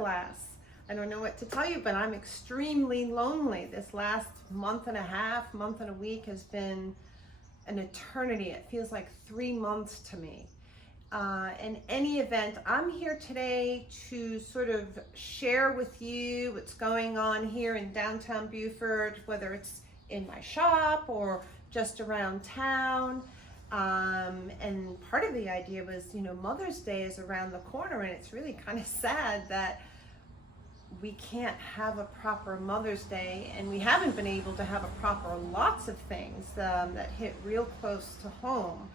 hourglass. I don't know what to tell you, but I'm extremely lonely. This last month and a half, month and a week has been an eternity. It feels like 3 months to me. In any event, I'm here today to sort of share with you what's going on here in downtown Beaufort, whether it's in my shop or just around town. And part of the idea was, Mother's Day is around the corner, and it's really kind of sad that we can't have a proper Mother's Day, and we haven't been able to have a proper lots of things that hit real close to home.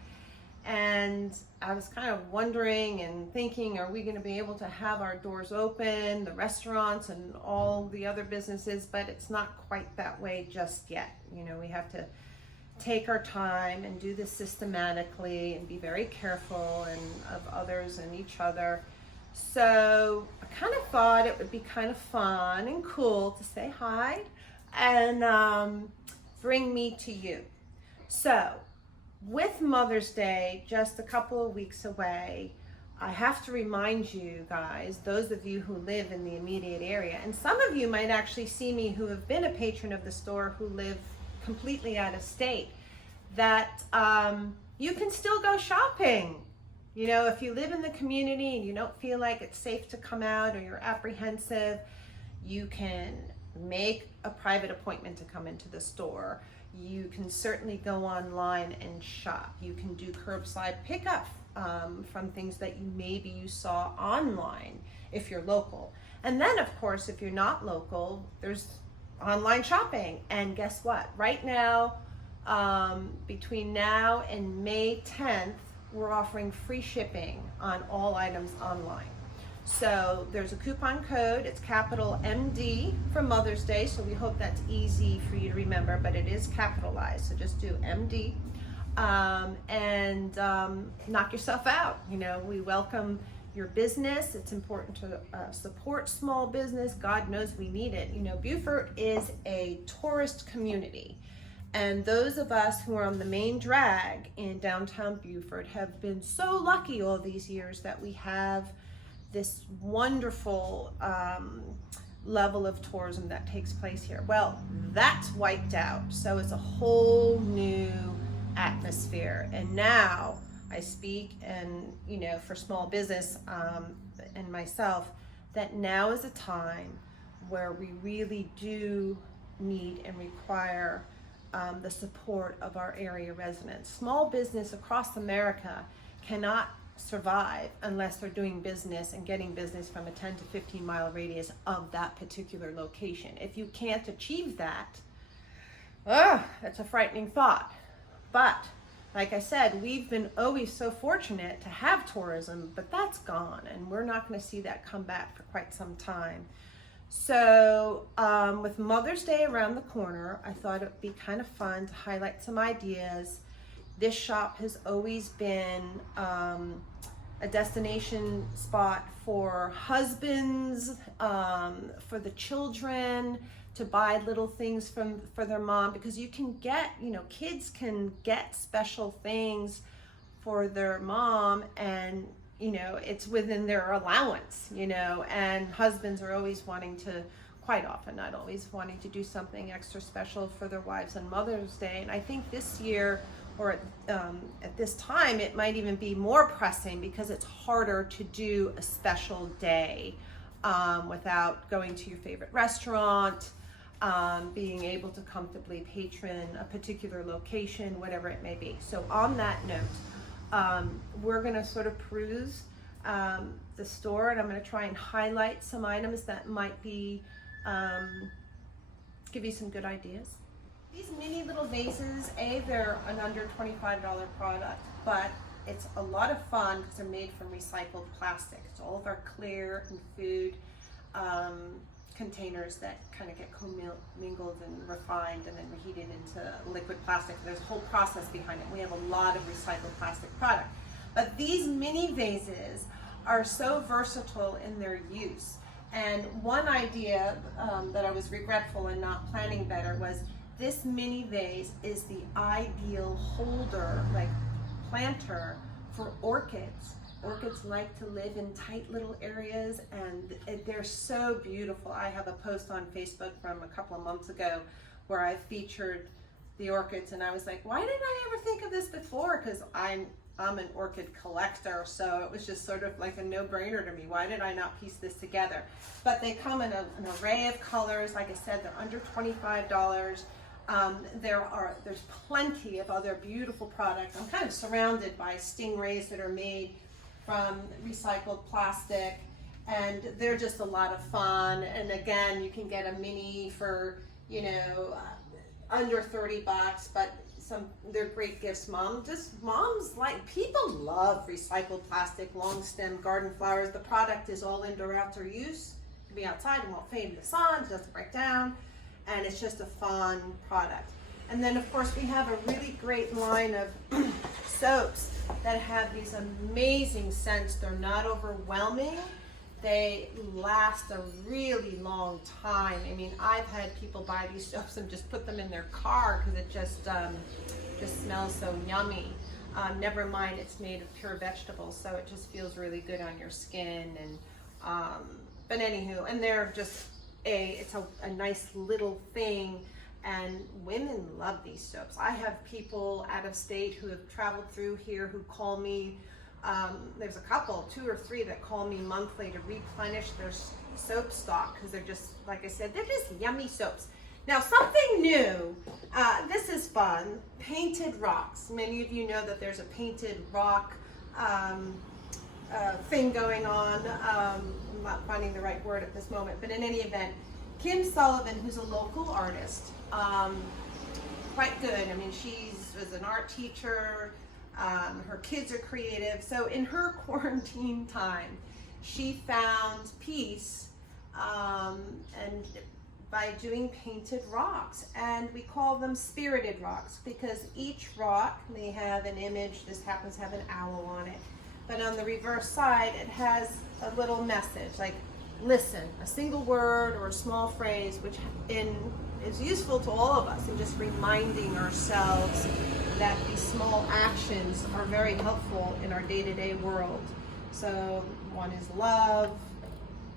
And I was kind of wondering and thinking, are we going to be able to have our doors open, the restaurants and all the other businesses? But it's not quite that way just yet. We have to take our time and do this systematically and be very careful and of others and each other. So I kind of thought it would be kind of fun and cool to say hi and bring me to you. So with Mother's Day just a couple of weeks away, I have to remind you guys, those of you who live in the immediate area, and some of you might actually see me who have been a patron of the store who live completely out of state, that you can still go shopping. If you live in the community and you don't feel like it's safe to come out or you're apprehensive, you can make a private appointment to come into the store. You can certainly go online and shop. You can do curbside pickup from things that maybe you saw online if you're local. And then, of course, if you're not local, there's online shopping. And guess what? Right now, between now and May 10th, we're offering free shipping on all items online. So there's a coupon code. It's capital MD for Mother's Day. So we hope that's easy for you to remember, but it is capitalized. So just do MD and knock yourself out. We welcome your business. It's important to support small business. God knows we need it. Beaufort is a tourist community. And those of us who are on the main drag in downtown Beaufort have been so lucky all these years that we have this wonderful level of tourism that takes place here. Well, that's wiped out. So it's a whole new atmosphere. And now I speak and, for small business and myself, that now is a time where we really do need and require the support of our area residents. Small business across America cannot survive unless they're doing business and getting business from a 10 to 15 mile radius of that particular location. If you can't achieve that, that's a frightening thought. But like I said, we've been always so fortunate to have tourism, but that's gone, and we're not going to see that come back for quite some time. So with Mother's Day around the corner, I thought it would be kind of fun to highlight some ideas. This shop has always been a destination spot for husbands, for the children, to buy little things for their mom, because you can get, kids can get special things for their mom, and it's within their allowance, and husbands are always wanting to, quite often, not always, wanting to do something extra special for their wives on Mother's Day. And I think this year, or at this time, it might even be more pressing because it's harder to do a special day without going to your favorite restaurant, being able to comfortably patron a particular location, whatever it may be. So on that note, we're going to sort of peruse the store, and I'm going to try and highlight some items that might be give you some good ideas. These mini little vases, they're an under $25 product, but it's a lot of fun because they're made from recycled plastic. It's all of our clear and food containers that kind of get commingled and refined and then reheated into liquid plastic. There's a whole process behind it. We have a lot of recycled plastic product. But these mini vases are so versatile in their use. And one idea that I was regretful in not planning better was this mini vase is the ideal holder, like planter, for orchids Orchids like to live in tight little areas, and they're so beautiful. I have a post on Facebook from a couple of months ago where I featured the orchids, and I was like, why didn't I ever think of this before? Because I'm an orchid collector, so it was just sort of like a no-brainer to me. Why did I not piece this together? But they come in an array of colors. Like I said, they're under $25. There's plenty of other beautiful products. I'm kind of surrounded by stingrays that are made from recycled plastic, and they're just a lot of fun. And again, you can get a mini for, you know, under 30 bucks, but they're great gifts. Moms like, people love recycled plastic, long stem garden flowers. The product is all indoor, outdoor use. It can be outside, it won't fade in the sun, it doesn't break down, and it's just a fun product. And then of course we have a really great line of soaps that have these amazing scents. They're not overwhelming. They last a really long time. I mean, I've had people buy these soaps and just put them in their car because it just smells so yummy. Never mind, it's made of pure vegetables, so it just feels really good on your skin. And but anywho, and they're just it's a nice little thing. And women love these soaps. I have people out of state who have traveled through here who call me. There's a couple, 2 or 3, that call me monthly to replenish their soap stock because they're just, like I said, they're just yummy soaps. Now, something new, this is fun, painted rocks. Many of you know that there's a painted rock thing going on. I'm not finding the right word at this moment, but in any event, Kim Sullivan, who's a local artist, quite good. I mean, she was an art teacher. Her kids are creative. So in her quarantine time, she found peace and by doing painted rocks. And we call them spirited rocks because each rock, they have an image. This happens to have an owl on it. But on the reverse side, it has a little message like, listen, a single word or a small phrase, which is useful to all of us, and just reminding ourselves that these small actions are very helpful in our day-to-day world. So one is love.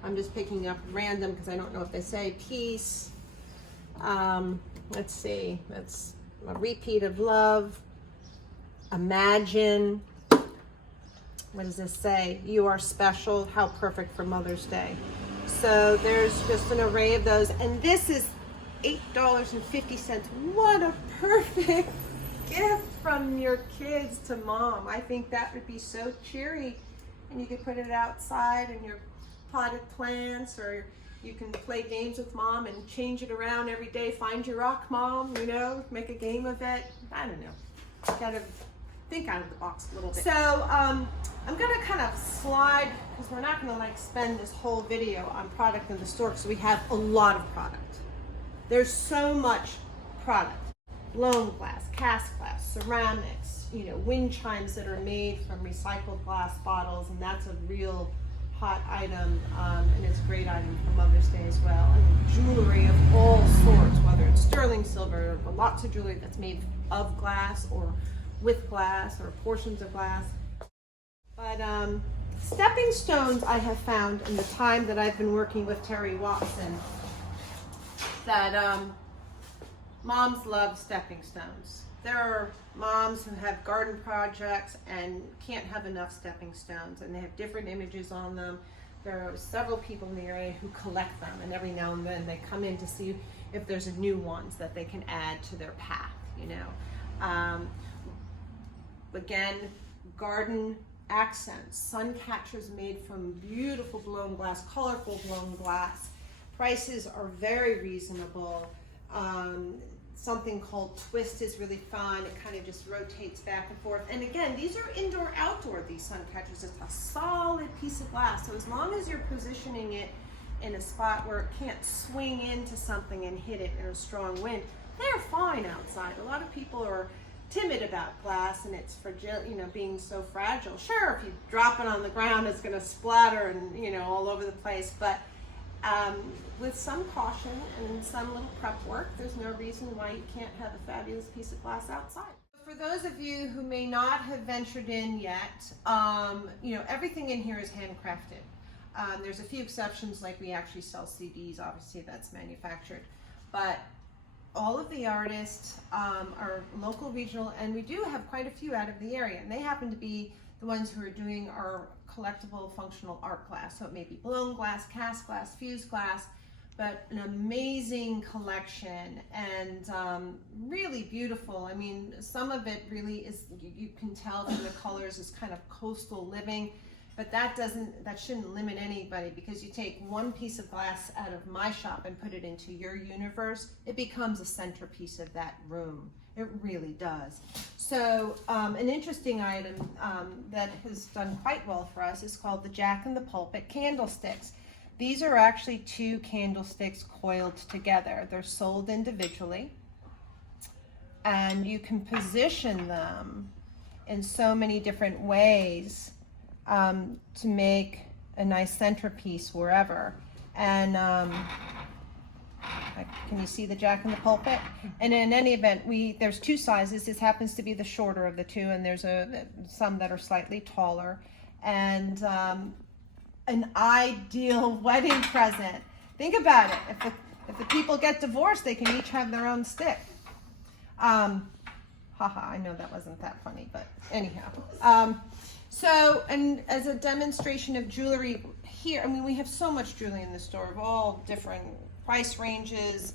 I'm just picking up random because I don't know if they say peace. Let's see, that's a repeat of love. Imagine. What does this say? You are special. How perfect for Mother's Day. So there's just an array of those. And this is $8.50. What a perfect gift from your kids to mom. I think that would be so cheery. And you could put it outside in your potted plants, or you can play games with mom and change it around every day. Find your rock, mom, you know, make a game of it. I don't know. Gotta think out of the box a little bit. So I'm gonna kind of slide, because we're not gonna like spend this whole video on product in the store because we have a lot of product. There's so much product. Blown glass, cast glass, ceramics, you know, wind chimes that are made from recycled glass bottles, and that's a real hot item, and it's a great item for Mother's Day as well. And jewelry of all sorts, whether it's sterling silver, or lots of jewelry that's made of glass or with glass or portions of glass. But stepping stones, I have found in the time that I've been working with Terry Watson, that moms love stepping stones. There are moms who have garden projects and can't have enough stepping stones, and they have different images on them. There are several people in the area who collect them, and every now and then they come in to see if there's a new ones that they can add to their path, you know. Again, garden accents, sun catchers made from beautiful blown glass, colorful blown glass. Prices are very reasonable. Something called twist is really fun. It kind of just rotates back and forth. And again, these are indoor, outdoor, these sun catchers. It's a solid piece of glass. So as long as you're positioning it in a spot where it can't swing into something and hit it in a strong wind, they're fine outside. A lot of people are timid about glass and its fragile, you know, being so fragile. Sure, if you drop it on the ground, it's going to splatter and, you know, all over the place. But with some caution and some little prep work, there's no reason why you can't have a fabulous piece of glass outside. for those of you who may not have ventured in yet, you know, everything in here is handcrafted. There's a few exceptions, like we actually sell CDs, obviously that's manufactured. But all of the artists are local, regional, and we do have quite a few out of the area. And they happen to be the ones who are doing our collectible functional art glass. So it may be blown glass, cast glass, fused glass, but an amazing collection and really beautiful. I mean, some of it really is, you can tell from the colors, is kind of coastal living, but that shouldn't limit anybody, because you take one piece of glass out of my shop and put it into your universe, it becomes a centerpiece of that room. It really does. So an interesting item that has done quite well for us is called the Jack in the Pulpit Candlesticks. These are actually 2 candlesticks coiled together. They're sold individually, and you can position them in so many different ways to make a nice centerpiece wherever. And can you see the Jack in the Pulpit? And in any event, there's 2 sizes. This happens to be the shorter of the 2, and there's some that are slightly taller. And an ideal wedding present. Think about it. If the people get divorced, they can each have their own stick. Haha, I know that wasn't that funny, but anyhow. So, and as a demonstration of jewelry here, I mean, we have so much jewelry in the store of all different price ranges.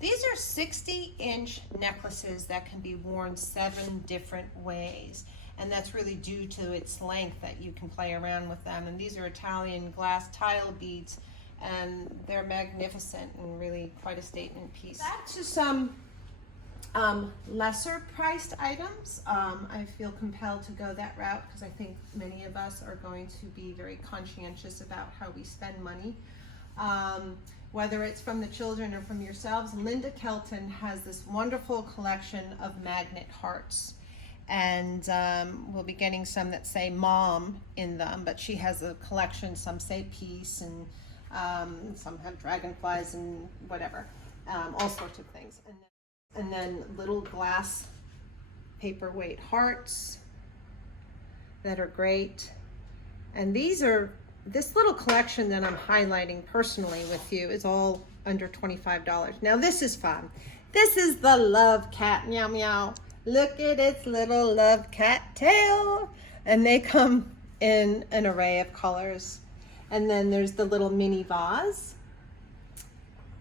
These are 60-inch necklaces that can be worn 7 different ways. And that's really due to its length that you can play around with them. And these are Italian glass tile beads, and they're magnificent and really quite a statement piece. Back to some lesser priced items. I feel compelled to go that route because I think many of us are going to be very conscientious about how we spend money. Whether it's from the children or from yourselves, Linda Kelton has this wonderful collection of magnet hearts. And we'll be getting some that say mom in them, but she has a collection, some say peace, and some have dragonflies and whatever, all sorts of things. And then little glass paperweight hearts that are great. And this little collection that I'm highlighting personally with you is all under $25. Now this is fun. This is the Love Cat, meow meow. Look at its little love cat tail. And they come in an array of colors. And then there's the little mini vase.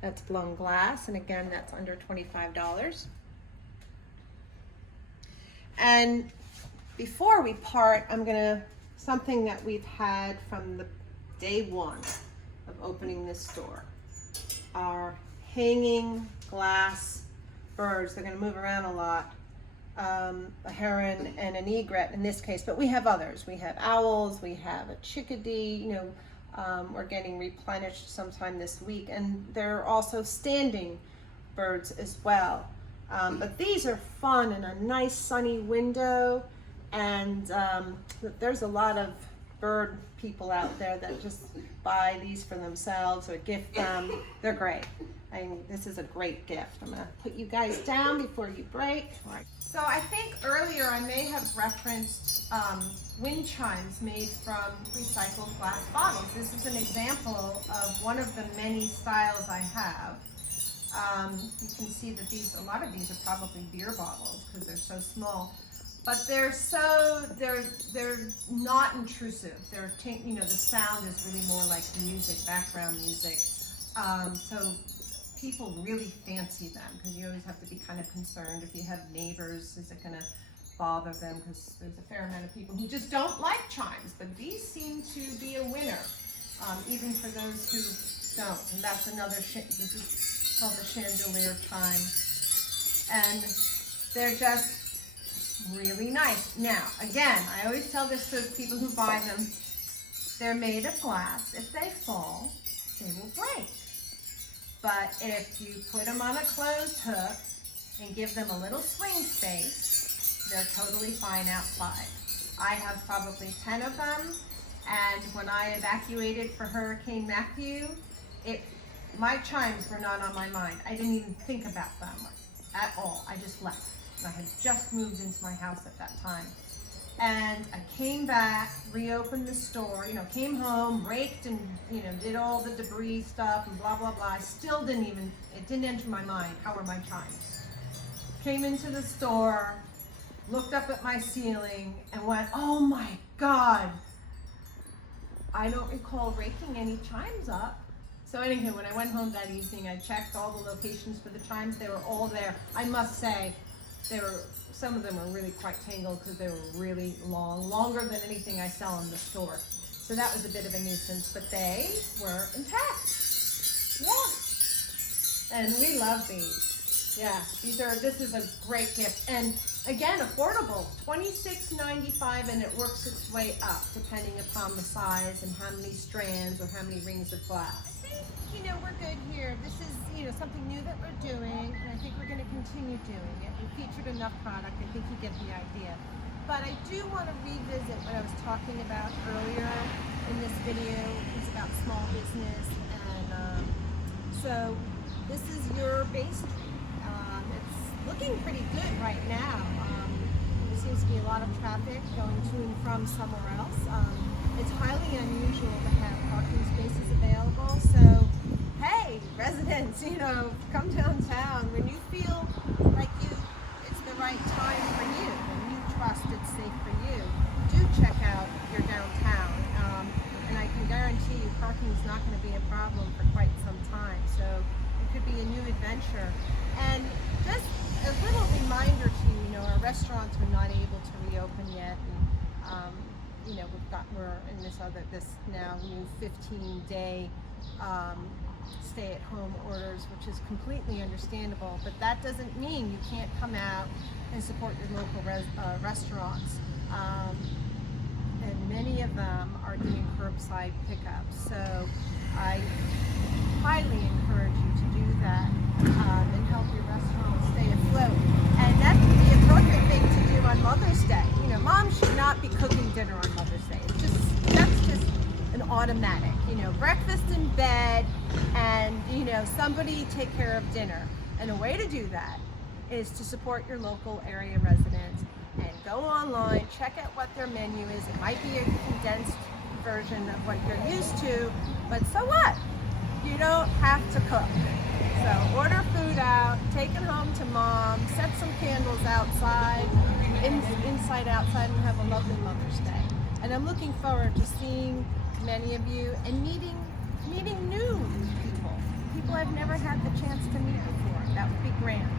That's blown glass. And again, that's under $25. And before we part, something that we've had from the day 1 of opening this store. Our hanging glass birds. They're gonna move around a lot. A heron and an egret in this case, but we have others. We have owls, we have a chickadee, you know, we're getting replenished sometime this week, and there are also standing birds as well. But these are fun in a nice sunny window, and there's a lot of bird people out there that just buy these for themselves or gift them. They're great. I mean, this is a great gift. I'm gonna put you guys down before you break. All right. So I think earlier I may have referenced wind chimes made from recycled glass bottles. This is an example of one of the many styles I have. You can see that a lot of these are probably beer bottles because they're so small, but they're not intrusive. You know, the sound is really more like music, background music. So people really fancy them because you always have to be kind of concerned if you have neighbors, is it going to bother them, because there's a fair amount of people who just don't like chimes, but these seem to be a winner, even for those who don't. And that's another, this is called the chandelier chime, and they're just really nice. Now, again, I always tell this to people who buy them, they're made of glass. If they fall, they will break. But if you put them on a closed hook and give them a little swing space, they're totally fine outside. I have probably 10 of them, and when I evacuated for Hurricane Matthew, my chimes were not on my mind. I didn't even think about them at all. I just left. I had just moved into my house at that time. And I came back, reopened the store, came home, raked and, did all the debris stuff and blah, blah, blah. I still it didn't enter my mind, how are my chimes? Came into the store, looked up at my ceiling and went, oh my God, I don't recall raking any chimes up. So anywho, when I went home that evening, I checked all the locations for the chimes. They were all there. I must say, some of them were really quite tangled because they were really long, longer than anything I sell in the store. So that was a bit of a nuisance, but they were intact. Yeah. And we love these. Yeah, this is a great gift. And again, affordable, $26.95, and it works its way up depending upon the size and how many strands or how many rings of glass. We're good here. This is, something new that we're doing, and I think we're going to continue doing it. We featured enough product. I think you get the idea. But I do want to revisit what I was talking about earlier in this video. It's about small business, and so this is your base tree. It's looking pretty good right now. There seems to be a lot of traffic going to and from somewhere else. It's highly unusual to have parking spaces available, so hey, residents, come downtown when you feel like it's the right time for you and you trust it's safe for you. Do check out your downtown, and I can guarantee you parking is not going to be a problem for quite some time, so it could be a new adventure. And just a little reminder to you, our restaurants are not able to reopen yet, and we're in this now new 15-day stay-at-home orders, which is completely understandable, but that doesn't mean you can't come out and support your local restaurants. And many of them are doing curbside pickups, so I highly encourage you to do that and help your restaurant stay afloat. And that would be a perfect thing to do on Mother's Day. Mom should not be cooking dinner on Mother's Day. That's just an automatic. Breakfast in bed, and somebody take care of dinner. And a way to do that is to support your local area residents and go online, check out what their menu is. It might be a condensed version of what you're used to, but so what? You don't have to cook. So order food out, take it home to mom, set some candles outside, inside, outside, and have a lovely Mother's Day. And I'm looking forward to seeing many of you and meeting new people I've never had the chance to meet before. That would be grand.